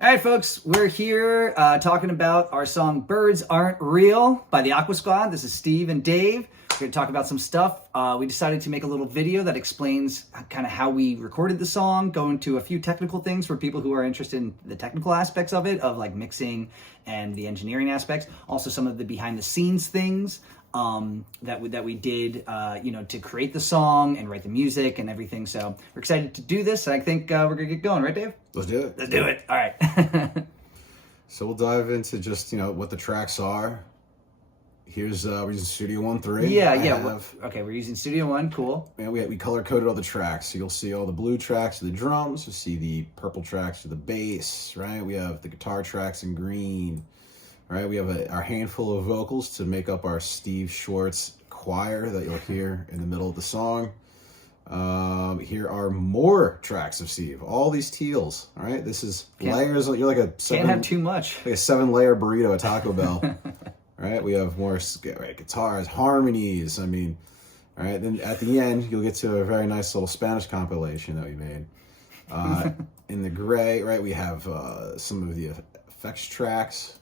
All right, folks, we're here talking about our song Birds Aren't Real by the Aqua Squad. This is Steve and Dave. We're going to talk about some stuff. We decided to make a little video that explains kind of how we recorded the song, go into a few technical things for people who are interested in the technical aspects of it, of like mixing and the engineering aspects. Also some of the behind the scenes things that we did, to create the song and write the music and everything. So we're excited to do this. I think we're gonna get going, right, Dave? Let's do it. Let's do it. All right. So we'll dive into just what the tracks are. Here's we're using Studio One 3. Yeah. Okay, we're using Studio One. Cool. And we color coded all the tracks. So you'll see all the blue tracks to the drums. You'll see the purple tracks to the bass. Right. We have the guitar tracks in green. Right, we have our handful of vocals to make up our Steve Schwartz choir that you'll hear in the middle of the song. Here are more tracks of Steve. All these teals. All right, this is layers. You're like can't have too much. Like a 7-layer burrito at Taco Bell. All right, we have more guitars, harmonies. I mean, all right. Then at the end, you'll get to a very nice little Spanish compilation that we made. In the gray, right, we have some of the effects tracks.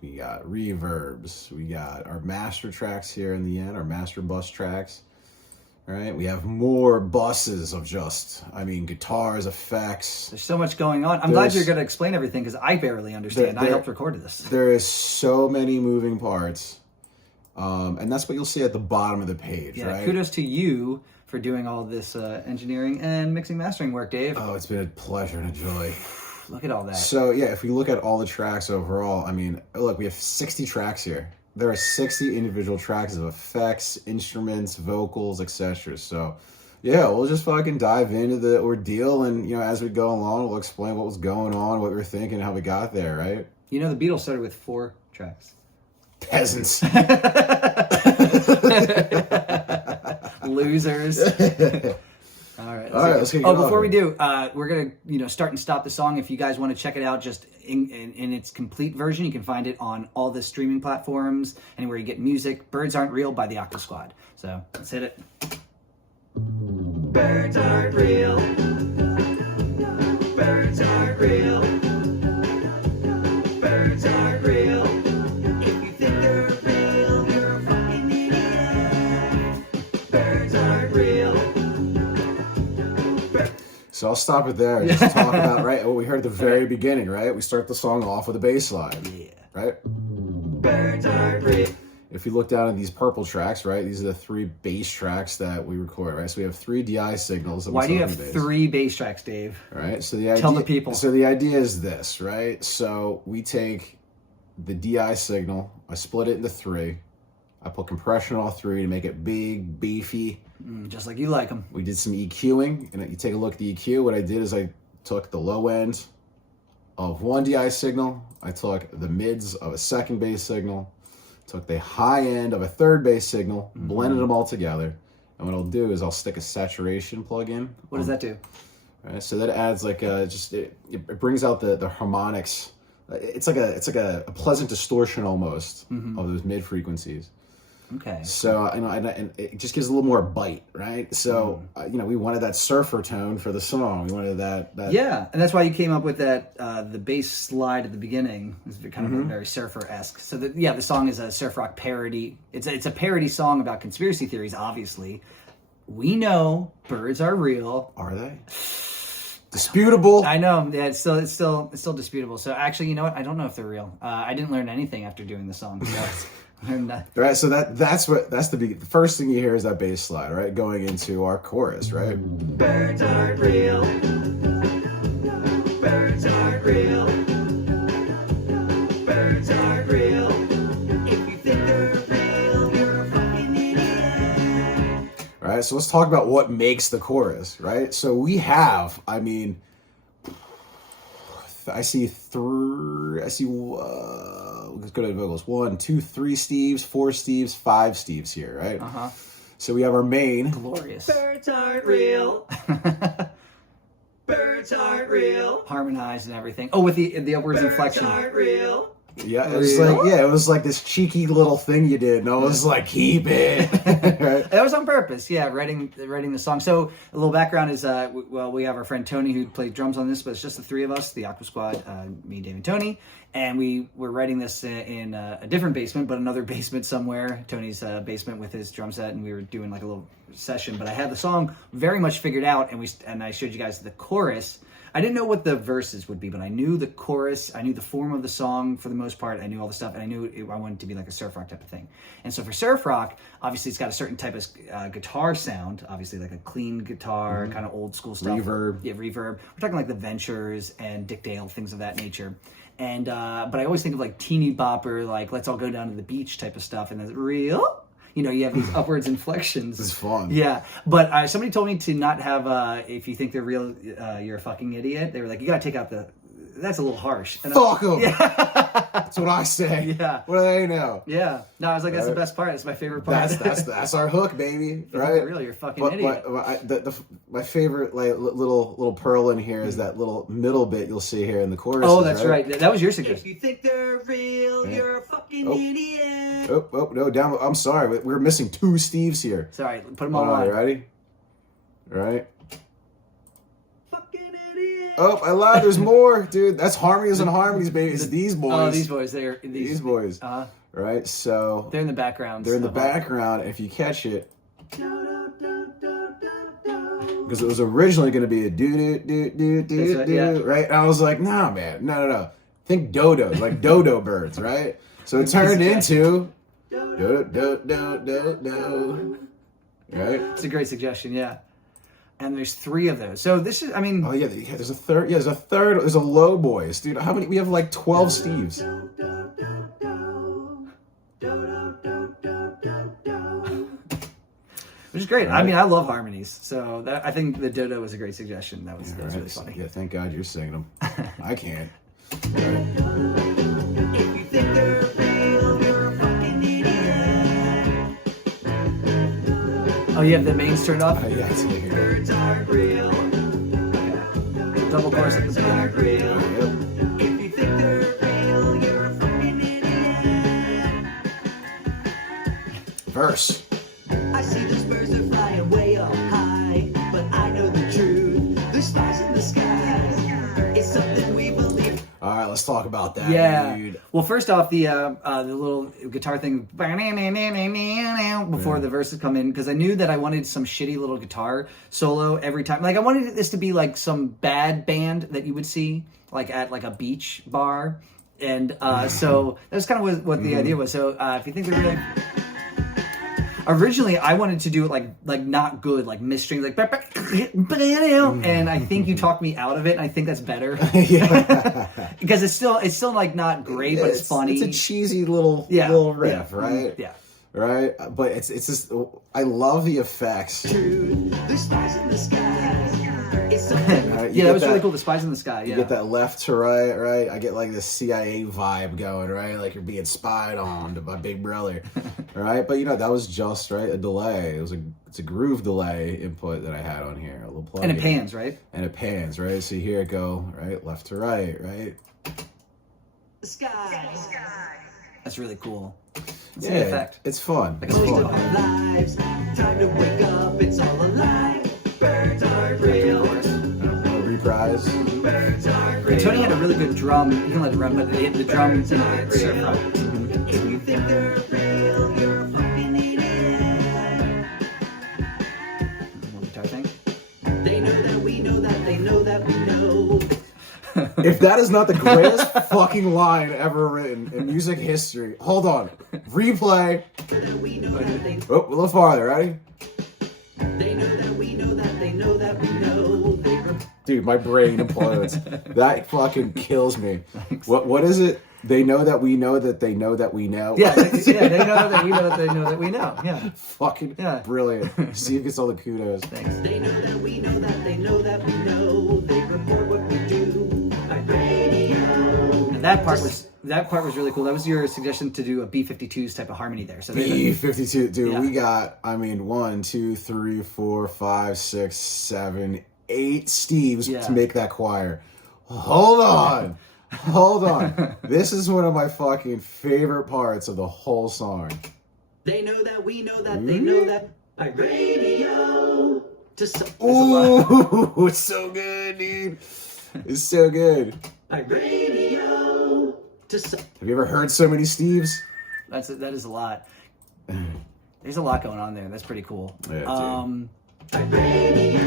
We got reverbs, we got our master tracks here in the end, our master bus tracks, right? We have more buses of guitars, effects. There's so much going on. I'm glad you're going to explain everything because I barely understand. I helped record this. There is so many moving parts, and that's what you'll see at the bottom of the page, right? Kudos to you for doing all this engineering and mixing mastering work, Dave. Oh, it's been a pleasure and a joy. Look at all that. So, yeah, if we look at all the tracks overall, I mean, look, we have 60 tracks here. There are 60 individual tracks of effects, instruments, vocals, etc. So, yeah, we'll just fucking dive into the ordeal, and, as we go along, we'll explain what was going on, what we were thinking, how we got there, right? The Beatles started with 4 tracks. Peasants. Losers. All right, let's get going. Before we do, we're gonna start and stop the song. If you guys want to check it out, just in its complete version, you can find it on all the streaming platforms, anywhere you get music. Birds Aren't Real by the Aqua Squad. So let's hit it. Birds aren't real. Birds aren't real. Birds aren't real. If you think they're real, you're a fucking idiot. Birds aren't real. So I'll stop it there and just talk about, right, what we heard at the very beginning, right? We start the song off with a bass line, right? Birds aren't real. If you look down at these purple tracks, right, these are the 3 bass tracks that we record, right? So we have 3 DI signals. Why do you have 3 bass tracks, Dave? Right, so the idea, tell the people. So the idea is this, right? So we take the DI signal, I split it into 3. I put compression on all 3 to make it big, beefy. Just like you like them. We did some EQing, and you take a look at the EQ. What I did is I took the low end of 1 DI signal, I took the mids of a second bass signal, took the high end of a third bass signal, blended them all together, and what I'll do is I'll stick a saturation plug in. What does that do? Right, so that adds like it brings out the harmonics. It's like a pleasant distortion almost of those mid frequencies. Okay. So and it just gives a little more bite, right? So we wanted that surfer tone for the song. We wanted that. Yeah, and that's why you came up with that the bass slide at the beginning. It's kind of very surfer-esque. So the song is a surf rock parody. It's a parody song about conspiracy theories. Obviously, we know birds are real. Are they? Disputable. I know. Yeah, it's still disputable. So actually, you know what? I don't know if they're real. I didn't learn anything after doing the song. Right, so that's the first thing you hear is that bass slide, right, going into our chorus, right? Birds aren't real. Birds aren't real. Birds aren't real. If you think they're real, you're a fucking idiot. All right, so let's talk about what makes the chorus, right? So we have, let's go to the vocals. 1, 2, 3 Steves, 4 Steves, 5 Steves here, right? So we have our main. Glorious. Birds aren't real. Birds aren't real. Harmonized and everything. Oh, with the upwards inflection. Birds aren't real. Yeah, it was like, yeah, it was like this cheeky little thing you did, and I was like, keep it. Right? It was on purpose, yeah, writing the song. So a little background is, well, we have our friend Tony who played drums on this, but it's just the three of us, the Aqua Squad, me, Dave, and Tony. And we were writing this in a different basement, but another basement somewhere, Tony's basement with his drum set, and we were doing like a little session. But I had the song very much figured out, and I showed you guys the chorus. I didn't know what the verses would be, but I knew the chorus. I knew the form of the song for the most part. I knew all the stuff, and I knew I wanted it to be like a surf rock type of thing. And so for surf rock, obviously it's got a certain type of guitar sound, obviously like a clean guitar, kind of old school stuff. Reverb. Yeah, reverb. We're talking like the Ventures and Dick Dale, things of that nature. And but I always think of like teeny bopper, like let's all go down to the beach type of stuff, and then real. You know, you have these upwards inflections. It's fun. Yeah, but somebody told me to not have, if you think they're real, you're a fucking idiot. They were like, you gotta take out that's a little harsh. And Fuck them. Yeah. That's what I say. Yeah. What do they know? Yeah. No, I was like, that's the best part. That's my favorite part. That's our hook, baby. Right? Really, you're a fucking idiot. My favorite like little pearl in here is that little middle bit you'll see here in the chorus. Oh, that's right. That was your If suggestion. you think they're real, you're a fucking idiot. Oh, no, down. I'm sorry. We're missing two Steves here. Sorry, put them all All right, on. ready? Right. Fucking idiot. Oh, I lied. There's more, dude. That's harmonies and harmonies, baby. It's these boys. Oh, these boys. These boys. Right. So They're in the background. they're in the background. If you catch it, because it was originally going to be a do, yeah. right? And I was like, nah, man, no. Think dodos, like dodo birds, right? So it turned into do. Right? It's a great suggestion, yeah. And there's three of those. So this is, I mean... Oh, yeah, there's a third. Yeah, there's a third. There's a low boys. Dude, how many? We have like 12 Steves. Which is great. Right. I mean, I love harmonies. So I think the dodo was a great suggestion. That was really funny. Yeah, thank God you're singing them. I can't. If you think they're real, you're a fucking idiot. Oh, you have the mains turned off? Yeah, it's in here. Birds aren't real. Double chorus at the Birds aren't beginning. real. If you think they're real, you're a fucking idiot. Verse. I see these birds are flying way up high, but I know the truth. There's stars in the sky. It's something we believe. All right, let's talk about that, Yeah. dude. Well, first off, the little guitar thing before the verses come in, because I knew that I wanted some shitty little guitar solo every time. Like I wanted this to be like some bad band that you would see like at like a beach bar, and so that was kind of what the idea was. So if you think they're really originally, I wanted to do it like not good, like missed strings, like and I think you talked me out of it, and I think that's better. Yeah. Because it's still like not great, but it's funny. It's a cheesy little riff, right? Yeah. Right? But it's just, I love the effects. There's stars in the sky. It's something. Right? Yeah, that was really cool. The Spies in the Sky. You Yeah. get that left to right, right? I get like this CIA vibe going, right? Like you're being spied on by Big Brother, right? But that was just right a delay. It's a groove delay input that I had on here, a little plug. And it pans, right? And it pans, right? So you hear it go right, left to right, right? The sky. That's really cool. It's Yeah, an effect. it's fun. It's Most of fun. our lives. Time to wake up. It's all alive. Birds aren't real. Reprise. Birds aren't And real. Tony had a really good drum. You can let it run, but the drum surf rock. If you think they're real, you're a fucking idiot. Little guitar thing. They know that we know that they know that we know. If that is not the greatest fucking line ever written in music history, hold on. Replay. That we know that they Oh, a little farther, ready? They know that we know that they know that we know. They Dude, my brain implodes. That fucking kills me. What is it? They know that we know that they know that we know. Yeah, they know that we know that they know that we know. Yeah. Fucking Yeah. Brilliant. Steve gets all the kudos. Thanks. They know that we know that they know that we know. They report what we do by radio. And that part was really cool. That was your suggestion to do a B-52s type of harmony there. So B-52, dude. Yeah. We got, 1, 2, 3, 4, 5, 6, 7, 8 Steves Yeah. to make that choir. Hold on. Hold on. This is one of my fucking favorite parts of the whole song. They know that we know that they know that by radio. Ooh, it's so good, dude. It's so good. By radio. Have you ever heard so many Steves? That is a lot. There's a lot going on there. That's pretty cool. Yeah, by radio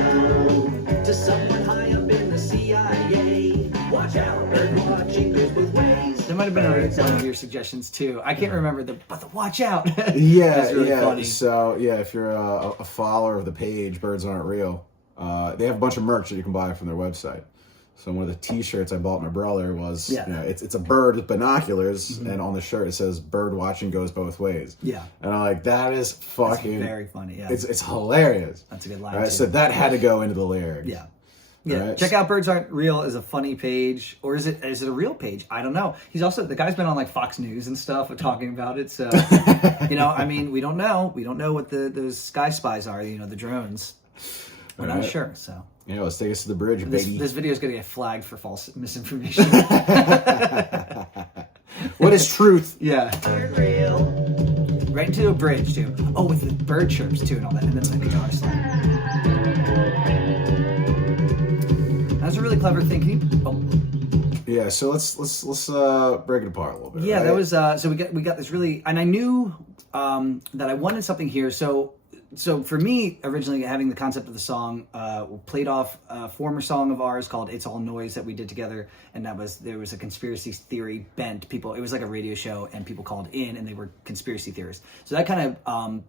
to someone high up in the CIA. Watch out, bird watching goes both ways. There might have been one of your suggestions too. I can't remember the watch out. Yeah, That's really yeah. funny. So yeah, if you're a follower of the page, Birds Aren't Real, they have a bunch of merch that you can buy from their website. So one of the T-shirts I bought my brother was, Yeah. you know, it's a bird with binoculars, and on the shirt it says "Bird watching goes both ways." Yeah. And I'm like, that is fucking That's very funny. Yeah, It's hilarious. that's a good line. All right, too. so that had to go into the lyrics. Yeah. Yeah, Right. check out Birds Aren't Real is a funny page, or is it a real page? I don't know. He's also, the guy's been on like Fox News and stuff talking about it. So, you know, I mean, we don't know what those sky spies are. You know, the drones. We're not Right. sure. So Yeah, let's take us to the bridge, baby. this video is going to get flagged for false misinformation. What is truth? Yeah, Real. right into a bridge too. Oh, with the bird chirps too and all that, and then the guitar slide. That's a really clever thing. Can you? Oh. Yeah, so let's break it apart a little bit. Yeah, right? that was so we got this really, and I knew that I wanted something here. So for me, originally having the concept of the song played off a former song of ours called "It's All Noise" that we did together, and there was a conspiracy theory bent. People, it was like a radio show, and people called in, and they were conspiracy theorists. So that kind of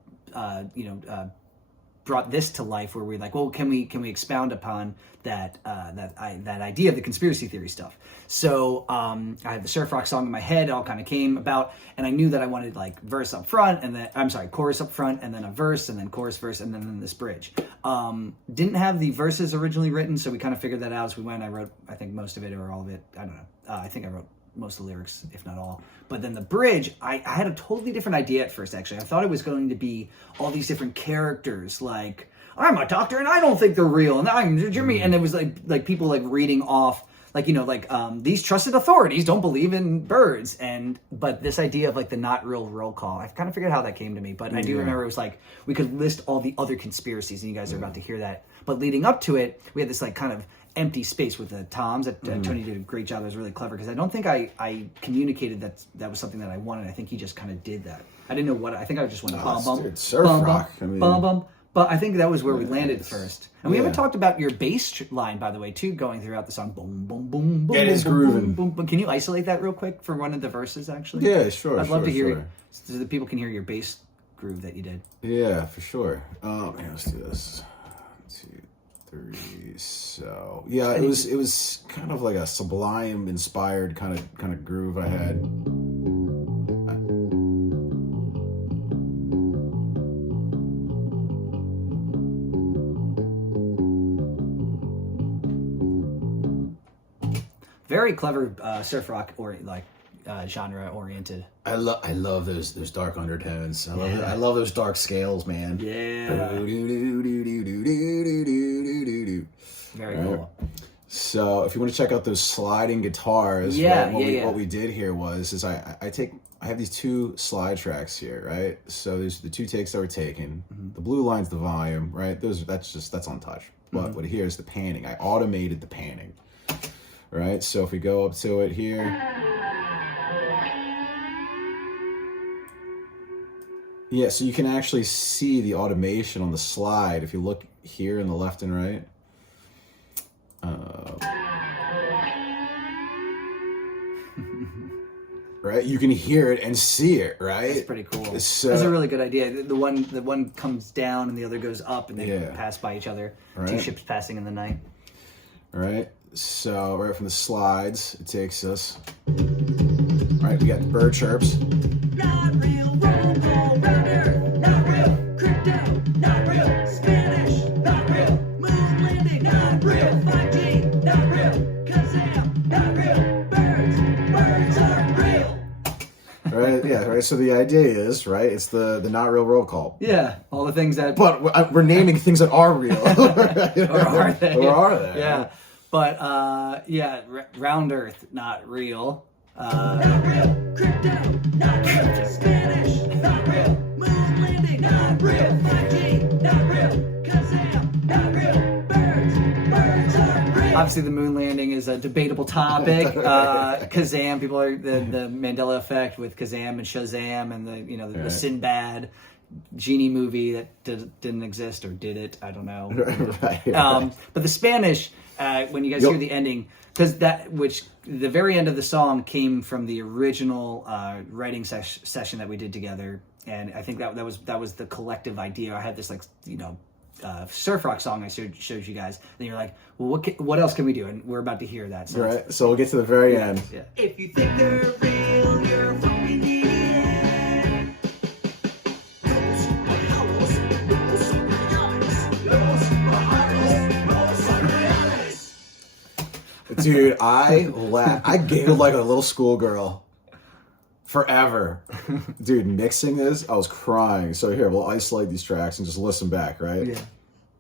brought this to life, where we're like, well, can we expound upon that idea of the conspiracy theory stuff? So I had the surf rock song in my head. It all kind of came about, and I knew that I wanted like verse up front, and then chorus up front, and then a verse, and then chorus, verse, and then this bridge. Didn't have the verses originally written, so we kind of figured that out as we went. I wrote, I think, most of it or all of it. I don't know. I think I wrote most of the lyrics, if not all. But then the bridge, I had a totally different idea at first, actually. I thought it was going to be all these different characters, like, I'm a doctor and I don't think they're real, and I'm Jimmy, and it was like people like reading off, like, you know, like these trusted authorities don't believe in birds, but this idea of like the not real roll call, I kind of figured out how that came to me, but I do remember it was like we could list all the other conspiracies, and you guys are about to hear that. But leading up to it, we had this like kind of empty space with the toms that Tony did a great job. It was really clever, because I don't think I communicated that was something that I wanted. I think he just kind of did that. I didn't know what, I think I just went bum bum dude, surf bum rock. bum, I mean, bum bum. But I think that was where we landed first. And we Yeah. haven't talked about your bass line, by the way, too, going throughout the song. Boom, boom, boom, boom. It is boom, grooving. Boom, boom, boom. Can you isolate that real quick for one of the verses, actually? Yeah, sure. I'd love to hear sure. so that people can hear your bass groove that you did. Yeah, for sure. Man, let's do this. 1, 2, 3. So yeah, it was kind of like a Sublime inspired kind of groove I had. Very clever surf rock or like genre oriented. I love those dark undertones. I love those dark scales, man. Yeah. Very Right. cool. So if you want to check out those sliding guitars, Yeah, right, what we did here was I have these 2 slide tracks here, right? So there's the 2 takes that were taken. The blue line's the volume, right? That's untouched. But what here is the panning. I automated the panning. Right? So if we go up to it here, yeah, so you can actually see the automation on the slide if you look here in the left and right. Right, you can hear it and see it, right? That's pretty cool. So, That's a really good idea. The one comes down and the other goes up, and they Yeah. pass by each other. Right. 2 ships passing in the night. right? So right from the slides, it takes us. Right, we got the bird chirps. Not real, roll call, rounder, not real, crypto, not real, Spanish, not real, moon landing, not real, 5G, not real, Kazam, not real, birds aren't real. Right, yeah, right. So the idea is, right, it's the not real roll call. Yeah, all the things that. But we're naming things that are real. Or are they? Or are they? Yeah. But yeah, round Earth, not real. Not real. Crypto, not real. Spanish, not real. Moon landing, not real. 5G, not real. Kazam, not real. Birds aren't real. Obviously, the moon landing is a debatable topic. Kazam, people are the Mandela effect with Kazam and Shazam, and the Sinbad genie movie that didn't exist, or did it? I don't know. Right. But the Spanish, when you guys hear the ending, because the very end of the song came from the original writing session that we did together, and I think that was the collective idea. I had this surf rock song I showed you guys, and you're like, well, what else can we do? And we're about to hear that. So Right. So we'll get to the very end. Yeah. If you think they're real, you're fucking the end. Los pájaros no son reales. Los pájaros no son reales. Dude, I giggled like a little schoolgirl forever. Dude, mixing this, I was crying. So here, we'll isolate these tracks and just listen back, right? Yeah.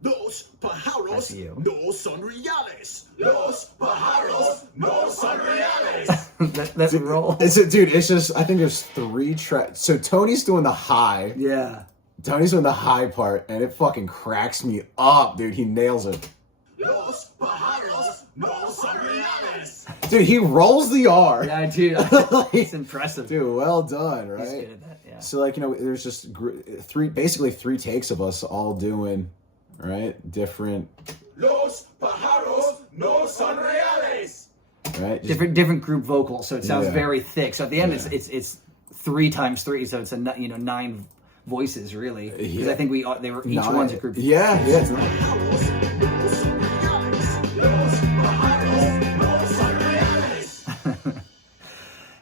Los That's pájaros you. no son reales. Los pájaros no son reales. That's a roll. It's just, I think there's 3 tracks. So Tony's doing the high. Yeah. Tony's doing the high part, and it fucking cracks me up, dude. He nails it. Los pájaros no son reales. Dude, he rolls the R. Yeah, dude. It's impressive. Dude, well done, right? He's good at that. Yeah. So, there's just basically 3 takes of us all doing, right, different, Los pájaros no son reales. right? Just- Different group vocals, so it sounds Yeah. very thick. So at the end, Yeah. it's 3 times 3, so it's 9 voices really. Because Yeah. I think they were each Nine- one's a group. Yeah, it's not. Pájaros no son reales. Los pájaros no son reales.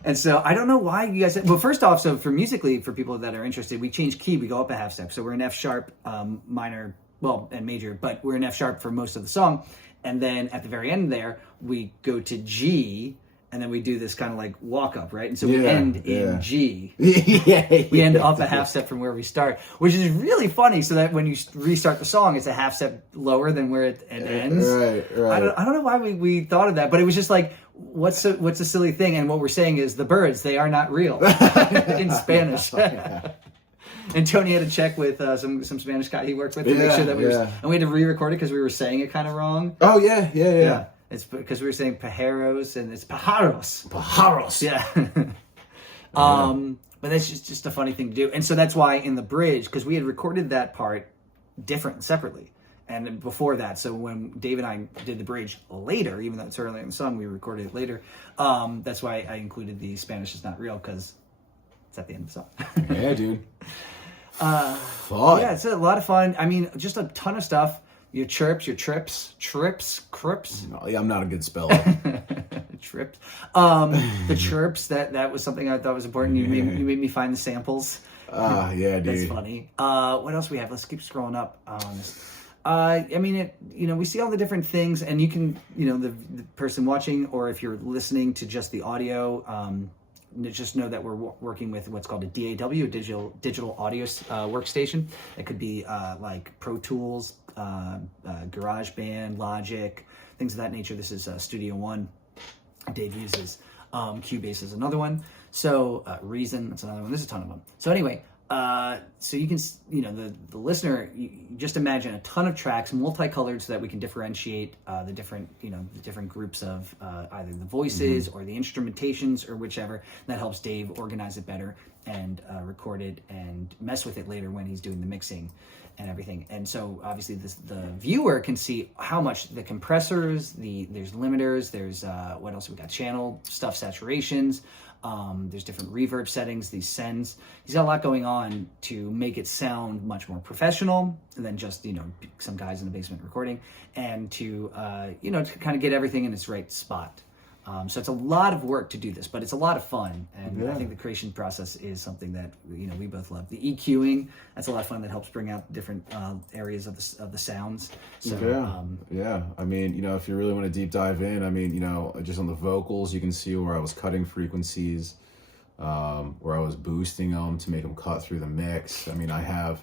And so I don't know why you guys. Well, first off, so for musically, for people that are interested, we change key. We go up a half step. So we're in F sharp minor, and major, but we're in F sharp for most of the song. And then at the very end there, we go to G, and then we do this kind of like walk up, right? And so we Yeah, end yeah. in G. Yeah, We end up a half step from where we start, which is really funny. So that when you restart the song, it's a half step lower than where it ends. Right. I don't know why we thought of that, but it was just like, what's a silly thing? And what we're saying is the birds, they are not real in Spanish. And Tony had to check with some Spanish guy he worked with to make Yeah, sure that yeah. and we had to re-record it because we were saying it kind of wrong. Oh, yeah. It's because we were saying pajaros and it's pajaros. Pajaros. Yeah. But that's just a funny thing to do. And so that's why in the bridge, because we had recorded that part different, separately. And then before that, so when Dave and I did the bridge later, even though it's earlier in the song, we recorded it later. That's why I included the Spanish is not real, because it's at the end of the song. Yeah, dude. Fun. Yeah, it's a lot of fun. I mean, just a ton of stuff. Your chirps, your trips, crips. No, yeah, I'm not a good speller. Trips. The chirps, that was something I thought was important. You made me find the samples. Yeah, dude. That's funny. What else we have? Let's keep scrolling up on this. I mean, we see all the different things, and you can, the person watching, or if you're listening to just the audio, just know that we're working with what's called a DAW, digital audio workstation. It could be like Pro Tools, GarageBand, Logic, things of that nature. This is Studio One. Dave uses Cubase is another one. So Reason, that's another one. There's a ton of them. So anyway, so you can, the listener, you just imagine a ton of tracks, multicolored, so that we can differentiate the different groups of either the voices or the instrumentations or whichever. That helps Dave organize it better and record it and mess with it later when he's doing the mixing and everything. And so obviously the viewer can see how much the compressors, there's limiters, there's what else we got, channel stuff, saturations, there's different reverb settings, these sends. He's got a lot going on to make it sound much more professional than just some guys in the basement recording, and to to kind of get everything in its right spot. So it's a lot of work to do this, but it's a lot of fun, and I think the creation process is something that we both love. The EQing, that's a lot of fun. That helps bring out different areas of the sounds. So yeah. I mean, if you really want to deep dive in, I mean, just on the vocals, you can see where I was cutting frequencies, where I was boosting them to make them cut through the mix. I mean, I have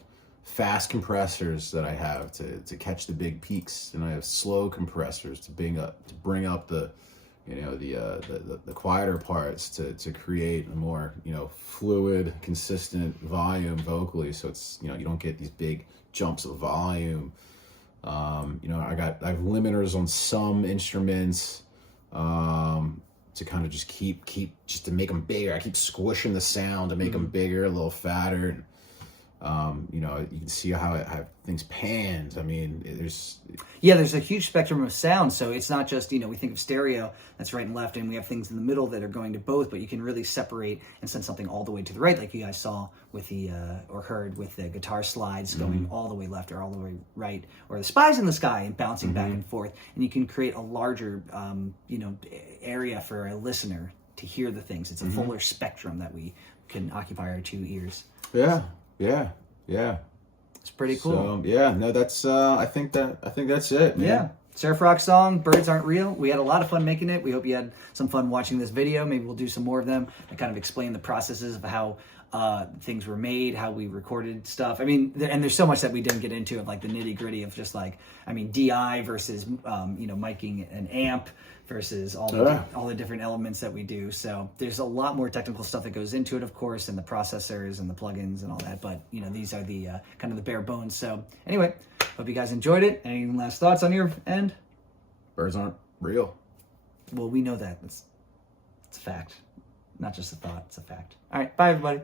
fast compressors that I have to catch the big peaks, and I have slow compressors to bring up the the quieter parts to create a more fluid, consistent volume vocally. So it's you don't get these big jumps of volume. I have limiters on some instruments to kind of just keep just to make them bigger. I keep squishing the sound to make them bigger, a little fatter. You can see how things panned. I mean, there's a huge spectrum of sound. So it's not just, we think of stereo, that's right and left, and we have things in the middle that are going to both, but you can really separate and send something all the way to the right, like you guys saw with or heard with the guitar slides going all the way left or all the way right, or the Spies in the Sky and bouncing back and forth. And you can create a larger, area for a listener to hear the things. It's a fuller spectrum that we can occupy our two ears. Yeah. It's pretty cool. So, that's I think that's it, man. Yeah. Surf rock song, Birds Aren't Real. We had a lot of fun making it. We hope you had some fun watching this video. Maybe we'll do some more of them and kind of explain the processes of how things were made, how we recorded stuff. I mean, and there's so much that we didn't get into of like the nitty gritty of just like, DI versus, miking an amp versus all the different elements that we do. So there's a lot more technical stuff that goes into it, of course, and the processors and the plugins and all that. But, these are the kind of the bare bones. So anyway, hope you guys enjoyed it. Any last thoughts on your end? Birds aren't real. Well, we know that. It's a fact. Not just a thought, it's a fact. All right, bye everybody.